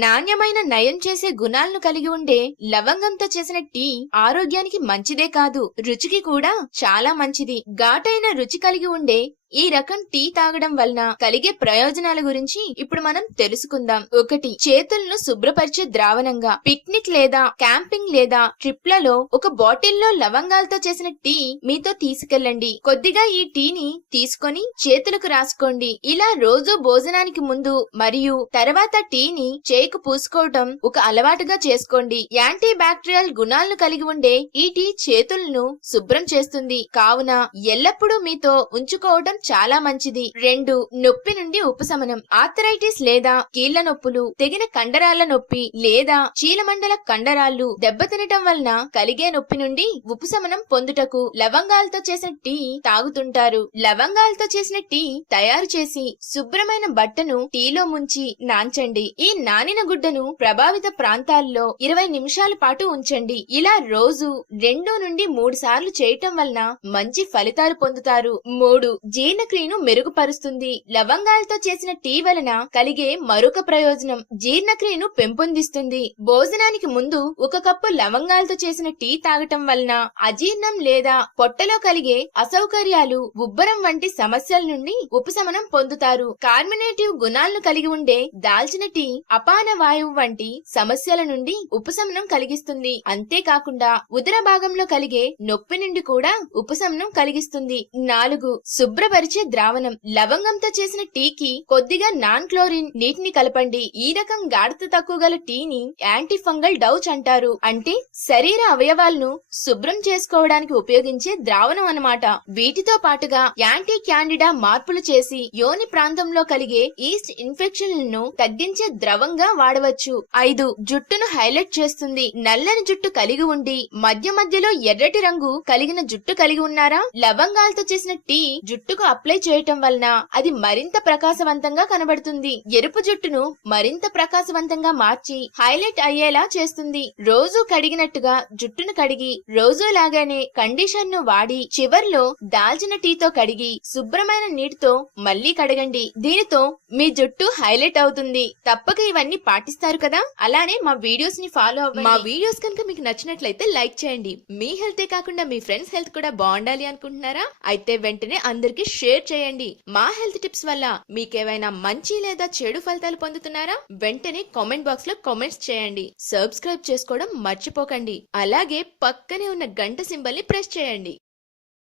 నాణ్యమైన నయం చేసే గుణాలను కలిగి ఉండే లవంగంతో చేసిన టీ ఆరోగ్యానికి మంచిదే కాదు, రుచికి కూడా చాలా మంచిది. ఘాటైన రుచి కలిగి ఉండే ఈ రకం టీ తాగడం వలన కలిగే ప్రయోజనాల గురించి ఇప్పుడు మనం తెలుసుకుందాం. 1. చేతులను శుభ్రపరిచే ద్రావణంగా. పిక్నిక్ లేదా క్యాంపింగ్ లేదా ట్రిప్లలో ఒక బాటిల్లో లవంగాలతో చేసిన టీ మీతో తీసుకెళ్ళండి. కొద్దిగా ఈ టీని తీసుకొని చేతులకు రాసుకోండి. ఇలా రోజు భోజనానికి ముందు మరియు తర్వాత టీని చేయికు పూసుకోవటం ఒక అలవాటుగా చేసుకోండి. యాంటీ బ్యాక్టీరియల్ గుణాలను కలిగి ఉండే ఈ టీ చేతులను శుభ్రం చేస్తుంది కావున ఎల్లప్పుడూ మీతో ఉంచుకోవడం చాలా మంచిది. 2. నొప్పి నుండి ఉపశమనం. ఆర్థరైటిస్ లేదా కీళ్ల నొప్పులు, తెగిన కండరాల నొప్పి లేదా చీలమండల కండరాలు దెబ్బతినటం వలన కలిగే నొప్పి నుండి ఉపశమనం పొందుటకు లవంగాలతో చేసిన టీ తాగుతుంటారు. లవంగాలతో చేసిన టీ తయారు చేసి శుభ్రమైన బట్టను టీలో ముంచి నాంచండి. ఈ నానిన గుడ్డను ప్రభావిత ప్రాంతాల్లో 20 నిమిషాల పాటు ఉంచండి. ఇలా రోజు 2 నుండి 3 సార్లు చేయటం వలన మంచి ఫలితాలు పొందుతారు. 3. జీర్ణక్రియను మెరుగుపరుస్తుంది. లవంగాలతో చేసిన టీ వలన కలిగే మరొక ప్రయోజనం జీర్ణక్రియను పెంపొందిస్తుంది. భోజనానికి ముందు 1 కప్పు లవంగాలతో చేసిన టీ తాగటం వలన అజీర్ణం లేదా పొట్టలో కలిగే అసౌకర్యాలు, ఉబ్బరం వంటి సమస్యల నుండి ఉపశమనం పొందుతారు. కార్మినేటివ్ గుణాలను కలిగి ఉండే దాల్చిన టీ అపాన వాయువు వంటి సమస్యల నుండి ఉపశమనం కలిగిస్తుంది. అంతేకాకుండా ఉదర భాగంలో కలిగే నొప్పి నుండి కూడా ఉపశమనం కలిగిస్తుంది. 4. శుభ్రపరిచే ద్రావణం. లవంగంతో చేసిన టీకి కొద్దిగా నాన్ క్లోరిన్ నీటిని కలపండి. ఈ రకం గాఢత తక్కువ గల టీని యాంటీ ఫంగల్ డౌచ్ అంటారు. అంటే శరీర అవయవాలను శుభ్రం చేసుకోవడానికి ఉపయోగించే ద్రావణం అన్నమాట. వీటితో పాటుగా యాంటీ క్యాండిడా మార్పులు చేసి యోని ప్రాంతంలో కలిగే ఈస్ట్ ఇన్ఫెక్షన్లను తగ్గించే ద్రవంగా వాడవచ్చు. 5. జుట్టును హైలైట్ చేస్తుంది. నల్లని జుట్టు కలిగి ఉండి మధ్య మధ్యలో ఎర్రటి రంగు కలిగిన జుట్టు కలిగి ఉన్నారా? లవంగాలతో చేసిన టీ జుట్టుకు అప్లై చేయటం వలన అది మరింత ప్రకాశవంతంగా కనబడుతుంది. ఎరుపు జుట్టును మరింత ప్రకాశవంతంగా మార్చి హైలైట్ అయ్యేలా చేస్తుంది. రోజు కడిగినట్టుగా జుట్టును కడిగి రోజు లాగానే కండిషన్ ను వాడి చివర్లో దాల్చిన టీతో కడిగి శుభ్రమైన నీటితో మళ్లీ కడగండి. దీనితో మీ జుట్టు హైలైట్ అవుతుంది. తప్పక ఇవన్నీ పాటిస్తారు కదా? అలానే మా వీడియోస్ ని ఫాలో అవ్వండి. మా వీడియోస్ కనుక మీకు నచ్చినట్లయితే లైక్ చేయండి. మీ హెల్తే కాకుండా మీ ఫ్రెండ్స్ హెల్త్ కూడా బాగుండాలి అనుకుంటున్నారా? అయితే వెంటనే అందరికి షేర్ చేయండి. మా హెల్త్ టిప్స్ వల్ల మీకేమైనా మంచి లేదా చెడు ఫలితాలు పొందుతున్నారా? వెంటనే కామెంట్ బాక్స్ లో కామెంట్స్ చేయండి. సబ్స్క్రైబ్ చేసుకోవడం మర్చిపోకండి. అలాగే పక్కనే ఉన్న గంట సింబల్ ని ప్రెస్ చేయండి.